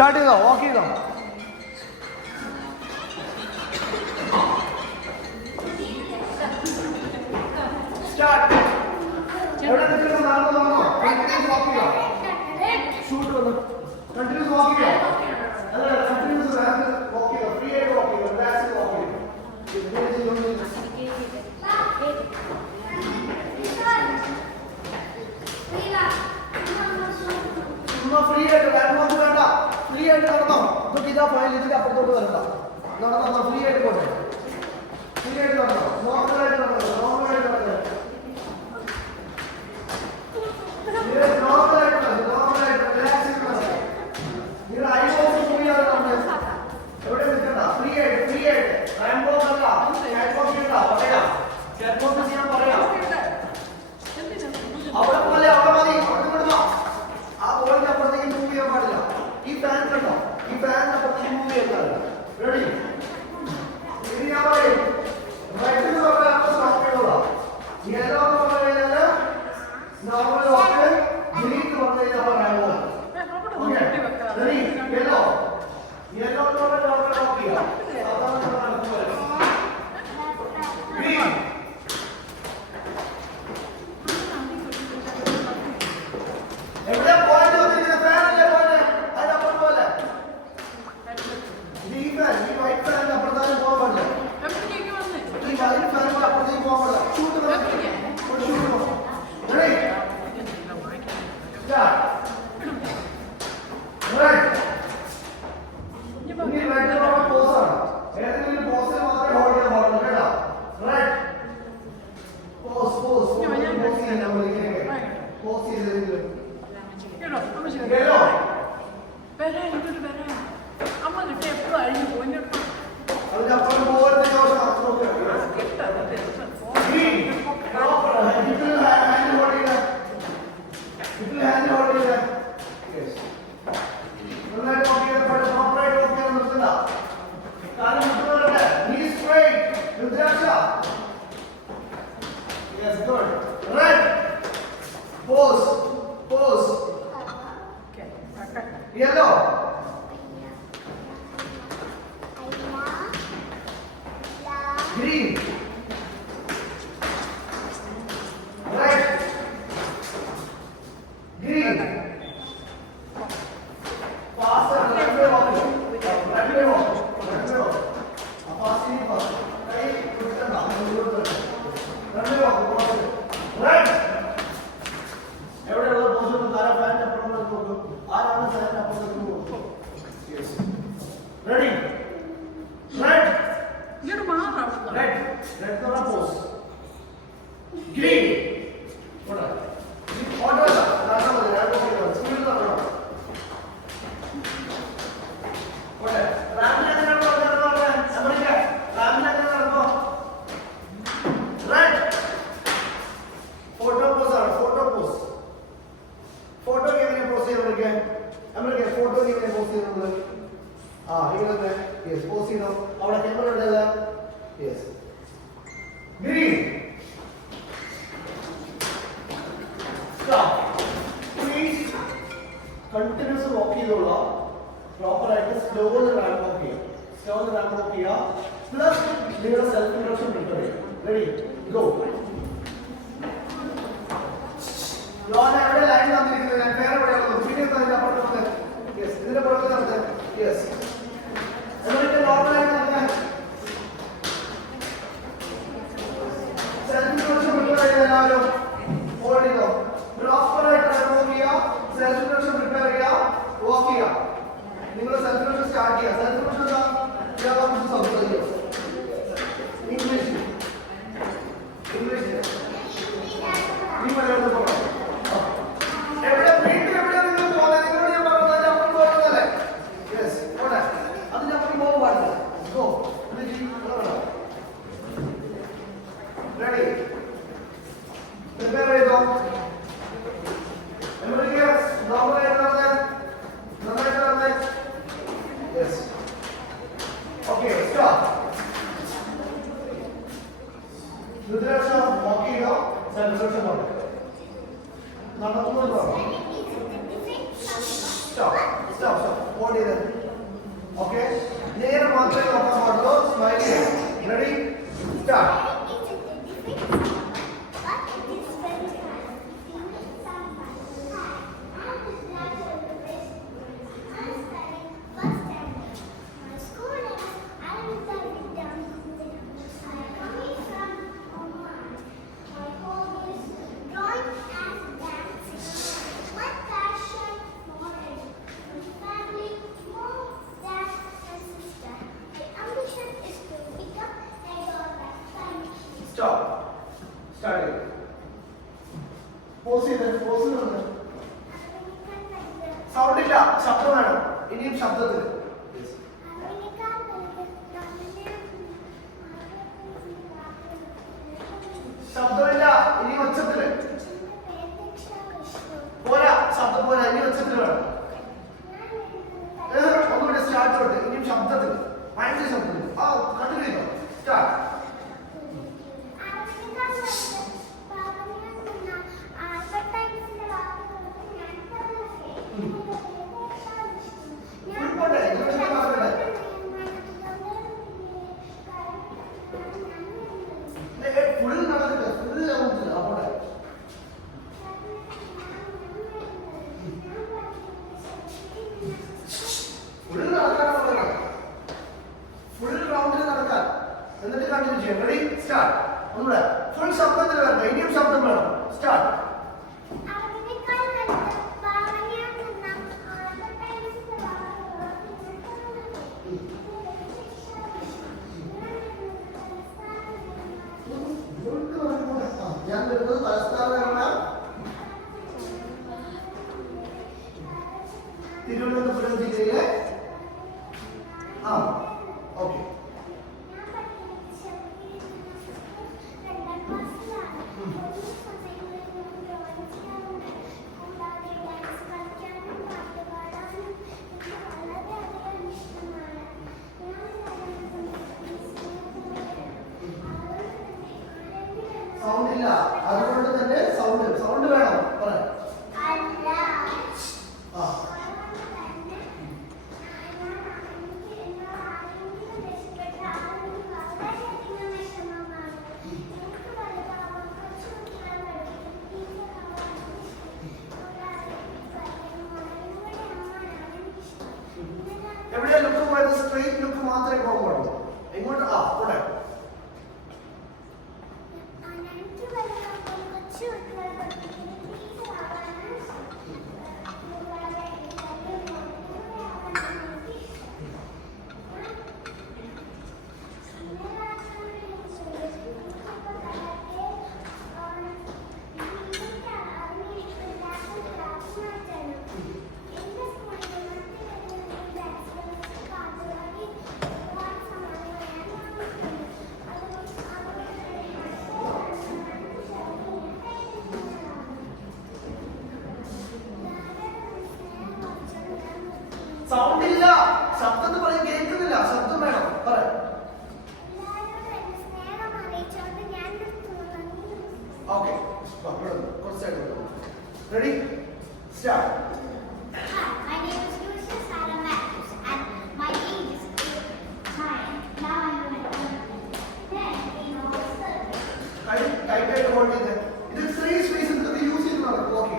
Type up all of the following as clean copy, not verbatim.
Start ചെയ്തോ, വാക്ക് ചെയ്തോ. Start. എവിടെ നിൽക്കുന്നു? നടന്നു നടന്നോ. കണ്ടിന്യൂസ് വാക്ക് ചെയ്യുക. ഷൂട്ട് വന്നു. കണ്ടിന്യൂസ് വാക്ക് ചെയ്യുക. അല്ല, കണ്ടിന്യൂസ് വാക്ക് ചെയ്യുക. ഫ്രീ ആയിട്ട് വാക്ക് ചെയ്യുക. റിലാക്സ് വാക്ക് ചെയ്യുക. ഫ്രീ ആയിട്ട് ബാക്ക് വേണ്ട. ഫ്രീ ആയിട്ട് നടന്നോ. ഇതൊക്കെ ഇതാ ഫയൽ, ഇതിന്റെ അപ്പുറത്തോട്ട് വരണ്ട. നടന്നോ, ഫ്രീ ആയിട്ട് പോട്ടെ. ഫ്രീ ആയിട്ട് നടന്നോ, നോർമലായിട്ട് നടന്നോ, നോർമലായിട്ട് നടന്നോ, നോർമലായിട്ട് നടന്നോ, നോർമലായിട്ട് റിലാക്സ് ചെയ്ത് നടന്നോ. നിങ്ങൾ ഐബോക്സ് മൂവ് ചെയ്യാതെ നടന്നോ. എവിടെ നിൽക്കണ്ട. ഫ്രീ ആയിട്ട്, ഫ്രീ ആയിട്ട്. റാംബോക്സ് അല്ല, കാറ്റ്വാക്ക് ചെയ്യണ്ട. പറയാം, കാറ്റ്വാക്ക് ചെയ്യാൻ പറയാം. അവിടെ പോലെ അവിടെ മതി. അവിടെ വിടുക. ആ ബോളിന്റെ അപ്പുറത്തേക്ക് മൂവ് ചെയ്യാൻ പാടില്ല. ഈ ഫാൻ കണ്ടോ, ഈ ഫാനിന്റെ അപ്പുറത്തേക്ക് മൂവ് ചെയ്യാൻ പാടില്ല. റെഡി? ഇനി ഞാൻ പറയും, റൈറ്റ് എന്ന് പറഞ്ഞാൽ അപ്പോൾ സ്റ്റോപ്പ് ചെയ്തോളാ. യെല്ലോ എന്ന് പറഞ്ഞു കഴിഞ്ഞാൽ നോർമൽ വാക്ക്, ഗ്രീൻ എന്ന് പറഞ്ഞു കഴിഞ്ഞാൽ പറയാമോ. റെഡി? യെല്ലോ, യെല്ലോ എന്ന് പറഞ്ഞാൽ നോർമൽ വാക്ക് ചെയ്യാം. ഗ്രീൻ, എവിടെ പോയിന്റ് വന്നിരിക്കുന്ന ഫാനല്ലേ പോലെ അതിനപ്പുറം പോലെ. ഈ ഫാൻ, ഈ വൈറ്റ് ഫാനിന്റെ അപ്പുറത്താനും പോകാൻ പാടില്ല. ഈ വൈറ്റ് ഫാനിന്റെ അപ്പുറത്തേക്ക് പോകാൻ പാടില്ല. Shoot ready? സ്റ്റാർട്ട്. റൈറ്റ്. ഇനി റൈറ്റ് പറഞ്ഞ പോസാണ്. ഏതെങ്കിലും പോസിൽ മാത്രമേ ഹോൾഡ് ചെയ്യാൻ പാടുള്ളൂ കേട്ടോ. റൈറ്റ്. പോസ് പോസ് പോസ് ചെയ്യാൻ നമ്മൾ ഇങ്ങനെ പോസ് ചെയ്തെങ്കിലും അതിനപ്പുറം പോകരുത്. Pose, pose. Yellow. Green. Red. Green. Faster. Left way walk. Left way walk. Left way walk. Fast in fast. Hey, good na. Left way walk. Red. എവിടെയുള്ള possible താര ഫാനിന്റെ അപ്പുറത്തേക്ക് പോകും. ആരാണ് ഫാനിന്റെ അപ്പുറത്തേക്ക് പോകും? യെസ്. റെഡി? റെഡ്. ഇങ്ങോട്ട് മാറാം. റെഡ്. റെഡ് എന്ന് പറഞ്ഞ പോസ്. ഗ്രീൻ. ഓടാ. ഓടാ. നടക്കാൻ മതി. ഞാൻ നോക്കിയോ. സ്പീഡിൽ നടക്കണം. ഓടാ. റാമിനെ എങ്ങനെ നടക്കണം? അമേരിക്ക. റാമിനെ എങ്ങനെ നടക്കണം? റെഡ്. ഫോട്ടോ പോസ് ആണ്. Photo pose. ഫോട്ടോ എങ്ങനെ പോസ് ചെയ്യാൻ നമ്മളൊക്കെ ഫോട്ടോ എങ്ങനെ പോസ് ചെയ്യുന്നത്? ആ ഇങ്ങനെ യെസ് പോസ് ചെയ്തോ. അവിടെ ക്യാമറ ഉണ്ടല്ല. Yes. Green. Stop. Please continuous walk ചെയ്തോളൂ. പ്രോപ്പർ ആയിട്ട് സ്ലോലി റാമ്പ് വാക്ക് ചെയ്യുക. സ്ലോലി റാമ്പ് വാക്ക് ചെയ്യുക. പ്ലസ് നിങ്ങളുടെ സെൽഫ് ഇൻട്രൊഡക്ഷൻ പ്രിപ്പയർ ചെയ്യുക. റെഡി? ഗോ. ലോന എവിടെ ലൈൻ തന്നിരിക്കുന്നത്? ഞാൻ പേര് എവിടെയാണോ വീഡിയോ തന്നെ അപ്പുറത്ത്. യെസ്. ഇതിന്റെ പുറത്ത് നടത്ത്. യെസ്. എന്നിട്ട് നോർമൽ ആയിട്ട് നടത്താൻ സെൽഫ് ഇൻട്രൊഡക്ഷൻ പ്രിപ്പയർ ചെയ്യുക. എല്ലാവരും ഹോൾഡ് ചെയ്തോ. പ്രോപ്പർ ആയിട്ട് വാക്ക് ചെയ്യുക. സെൽഫ് ഇൻട്രൊഡക്ഷൻ പ്രിപ്പയർ ചെയ്യുക. വാക്ക് ചെയ്യുക. നിങ്ങൾ സെൽഫ് ഇൻട്രൊഡക്ഷൻ സ്റ്റാർട്ട് ചെയ്യുക. സെൽഫ് ഇൻട്രൊഡക്ഷൻ ഇയാളെ കുറിച്ച് സംസാരിക്കുക. ഇംഗ്ലീഷ്. ഇംഗ്ലീഷ്. ഈ മലയാളത്തിൽ പോകണം. എവിടെ വീട്ടിൽ എവിടെ നിങ്ങൾ പോകുന്നത്? നിങ്ങളോട് ഞാൻ പറഞ്ഞത് അപ്പുറം പോകുന്നതല്ലേ? യെസ്. ഓടെ ഹോൾഡ് ചെയ്ത്. ഓക്കെ, നേരെ മാത്രമേ നോക്കാൻ പാടുള്ളൂ. സ്മൈൽ ചെയ്യാം. Ready, start. Stop. Start it. Pause ചെയ്ത്. സൗണ്ട് ഇല്ല, ശബ്ദം വേണം. ഇനിയും ശബ്ദത്തിൽ. ശബ്ദമില്ല, ഇനി ഒച്ചത്തില്. പോരാ, ശബ്ദം പോരാ, ഇനി ഒച്ചത്തില് വേണം. ഒന്നുകൂടെ സ്റ്റാർട്ട് തൊട്ട്, ഇനിയും ശബ്ദത്തിൽ. ഭയങ്കര ശബ്ദത്തിൽ. ആ, കണ്ടിന്യൂ ചെയ്തോ. സ്റ്റാർട്ട്. എന്നിട്ട് കണ്ടിന്യൂ ചെയ്യാം. Ready, start. ഒന്നുകൂടെ ഫുൾ ശബ്ദത്തിൽ വരണം. ഇനിയും ശബ്ദം വേണം. സ്റ്റാർട്ട്. ഞാൻ വരുന്നത് തലസ്ഥാനമാണ് തിരുവനന്തപുരം ജില്ലയിലെ. ആ, ഓക്കെ. സൗണ്ട് ഇല്ല, അതുകൊണ്ട് തന്നെ സൗണ്ട് വേണം. പറയാം. എവിടെയാ ലുക്ക് പോയത്? സ്ട്രെയിറ്റ് ലുക്ക് മാത്രമേ പോകാൻ പാടുള്ളൂ. എങ്ങോട്ട്? ആ, പോട്ടെ. സൗണ്ട് ഇല്ല, ശബ്ദം പറയാൻ കേൾക്കുന്നില്ല. ശബ്ദം വേണം. പറയാം. ഓക്കെ, കുറച്ചായിട്ട് റെഡി, സ്റ്റാർട്ട്. ടൈറ്റായിട്ട് ഹോൾഡ് ചെയ്ത്. ഇത് ത്രീ സ്പേസ് യൂസ് ചെയ്ത് നടക്കും. Okay.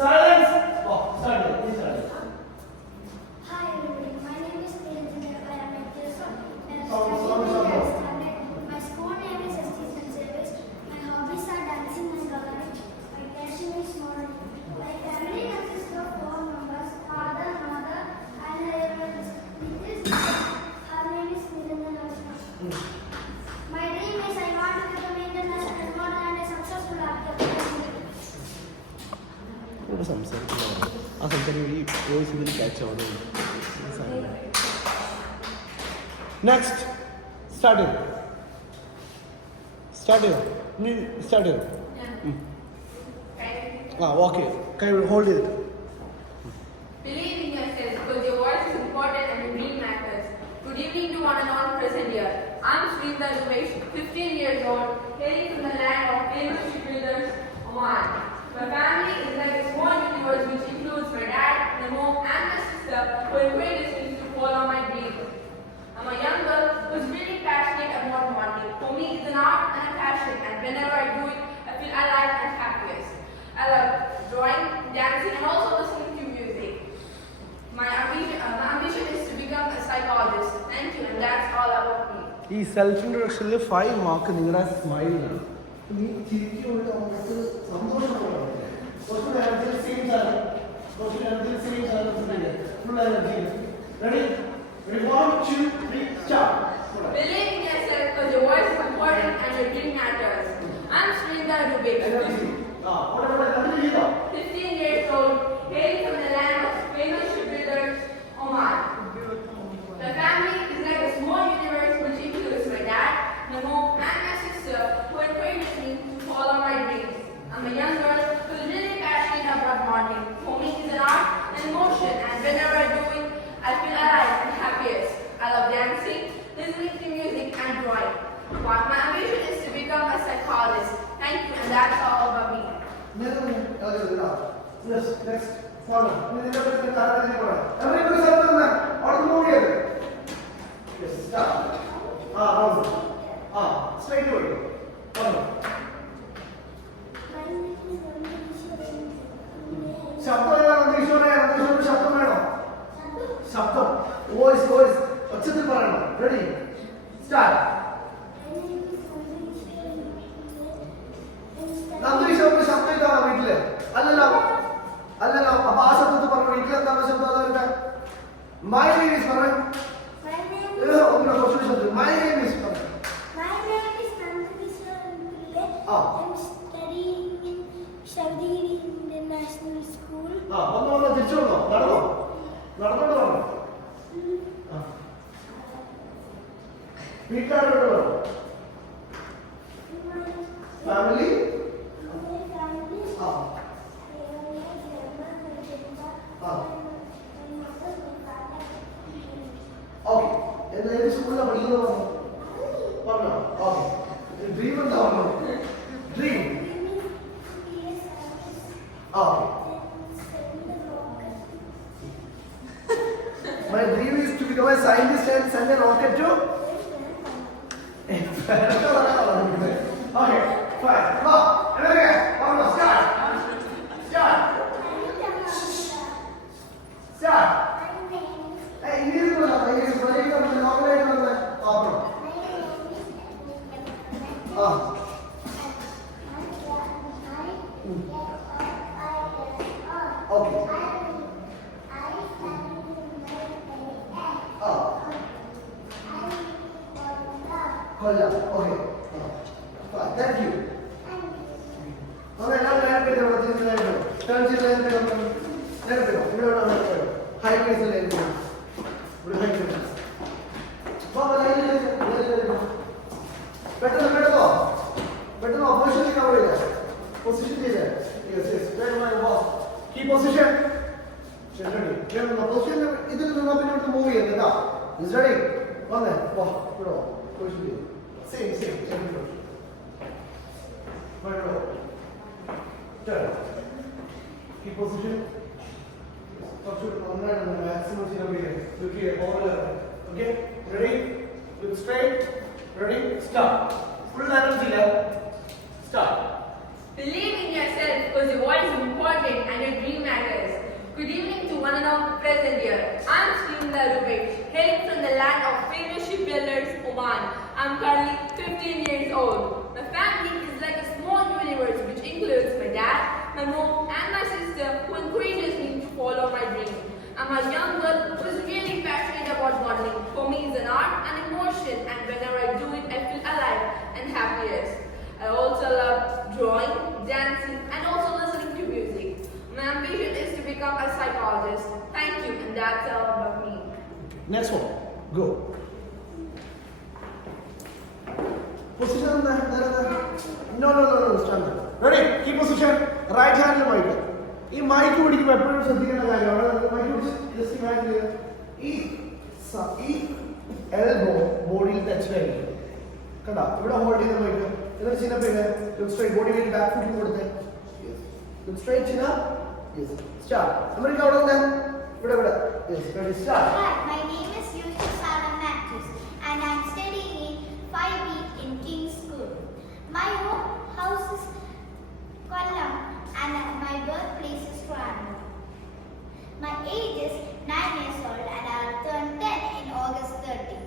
Silence! Oh, start it. Please start it. Hi everybody, my name is Tejas and I am at this Sound. My dream is I want to become international model and a successful architect. ഇവിടെ സംസാരിക്കുന്നതാണ് ആ സംസാരം ഈ voice ഇതിൽ catch ആവുന്നത്. Next start ചെയ്തു ആ okay കൈ ഹോൾഡ് ചെയ്തിട്ട് Believe in yourself because your voice is important and your dream matters. Good evening to one and all present here. I'm Sridhar Rupesh, 15 years old, hailing from the land of famous shipbuilders, Oman. My family is like a small universe which includes my dad, my mom and my sister who encourages me to follow my dreams. I'm a young girl who is really passionate about modeling. For me, it's an art and a passion, and whenever I do it, I feel alive and happiest. I love drawing, dancing, and also listening to music. My ambition is to become a psychologist. Thank you, and that's all about me. ഈ self ഇൻട്രൊഡക്ഷനിൽ 5 mark നിങ്ങളുടെ സ്മൈലിനാണ്. നീ ചിരിക്കുമ്പോൾ നമുക്ക് സന്തോഷമാണ്. കുറച്ച് energy same സാധനം full energy. Ready 1 2 3 start. Believe in yourself because your voice is important and your dream matters. I'm Sridhar Rupesh, 15 years old, hailing from the land of famous shipbuilders, Oman. My family is like a small universe which includes my dad, my mom, and my sister who encourages me to follow my dreams. I'm a young girl who is really passionate about modeling. For me, it's an art and emotion, and whenever I do it, I feel alive and happiest. I love dancing, listening to music, and drawing. My ambition is to become a psychologist. Thank you, and that's all about me. Yes, next. Follow. Everybody say something. Or move here. Yes, start. Round. Straight away. Follow. My name is Vandana. ശബ്ദം ശബ്ദം വേണം. ശബ്ദം voice ഒച്ചത്തിൽ പറയണം. Ready start. നന്ദീശ്വരന്റെ ശബ്ദം ഇതാണോ വീട്ടില്? അല്ലല്ലോ അപ്പൊ ആ ശബ്ദത്തിൽ പറഞ്ഞു. വീട്ടിൽ എന്താണ് ശബ്ദം? അതവരുടെ മൈ നെയിം ഈസ് പറഞ്ഞു. കുറച്ചുകൂടി ശബ്ദം. മൈ നെയിം ഈസ് പറഞ്ഞു. My name is Nandakishore Pillai. I'm studying in Shavdiri International School. വന്നോ തിരിച്ചു വന്നോ? നടന്നോണ്ട് പറഞ്ഞു. വീട്ടുകാരോട് പറഞ്ഞു. Family okay. എന്താ ഏത് സ്കൂളിലാണ് പഠിക്കുന്നത് പറഞ്ഞോ? ഓക്കെ. ഡ്രീം എന്താ പറഞ്ഞു? Dream okay. My dream is to become a scientist and send a rocket to. Okay, fine. Come on. Everybody, start. Hey, English बोला. English बोलिए तो मैं नॉर्मल है तो आप. Okay. Kolla. Okay. Fine. Thank you. हमें लग रहा है कि जब वो चीज़ लेने को, टर्न चीज़ लेने को, वीडियो डालने को, हाई कैसे लेने को, वीडियो हाई कैसे, बाबा लाइन ले, बैठो, पोजीशन निकाल रही है, पोजीशन दे जाए, yes, where my boss, key position, ready, where my position, इधर तो ना भी नहीं तो मूवी है ना, is ready, one है, वाह, video, position they, same, video. Turn. Keep position. Substitute on right and the maximum zero here. Look here, all okay? Ready? Look straight. Ready? Start. Full energy level. Start. Believe in yourself because your voice is important and your dream matters. Good evening to one and all present here. I'm Sridhar Rupesh, hailing from the land of famous shipbuilders, Oman. I'm currently 15 years old. My family is like a small universe which includes my dad, my mom, and my sister who encourages me to follow my dream. I'm a young girl who is really passionate about modeling. For me, it's an art and emotion, and whenever I Next one. Go. Position എന്താ? No. Stand up. Ready? Keep position. Right hand mic. ഈ mic പിടിക്കുമ്പോൾ എപ്പോഴും ശ്രദ്ധിക്കേണ്ട കാര്യമാണ്. Mic പിടിച്ച് just imagine ചെയ്യുക. ഈ elbow ബോഡിയിൽ ടച്ച് ആയിരിക്കും. കണ്ടോ? ഇവിടെ ഹോൾഡ് ചെയ്ത മൈക്ക്. എന്നിട്ട് ചിന്ന പേര് look straight body weight back foot കൊടുത്തേ. ലുക്ക് സ്ട്രൈറ്റ് ചിന്ന. യെസ്. സ്റ്റാർട്ട്. അമേരിക്ക അവിടെ വന്നേ. ഇവിടെ. Yes. Ready start. Hi, my name is Yusuf Salam Matthews and I'm studying in 5B in King's School. My home house is Kollam and my birthplace is Trivandrum. My age is 9 years old and I'll turn 10 in August 30.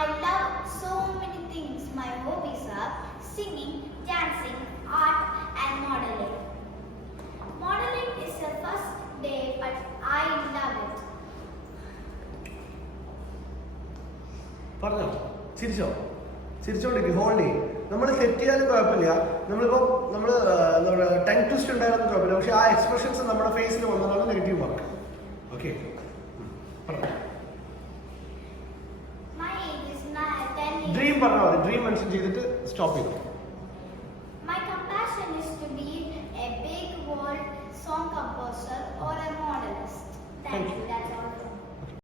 I love so many things. My hobbies are singing, dancing, art and modeling. Modeling is the first day but I love it. പറഞ്ഞോ? ചിരിച്ചോണ്ടിരിക്കും. Hold ചെയ്യും. നമ്മൾ തെറ്റിയാലും കുഴപ്പമില്ല. നമ്മൾ എന്താ പറയുക tongue twist ഉണ്ടായിരുന്നു കുഴപ്പമില്ല. പക്ഷെ ആ എക്സ്പ്രഷൻസ് നമ്മുടെ ഫേസിൽ വന്നതാണ് negative mark. Okay My age is 10 years. Dream പറഞ്ഞാൽ മതി. ഡ്രീം മെൻഷൻ ചെയ്തിട്ട് സ്റ്റോപ്പ് ചെയ്തു.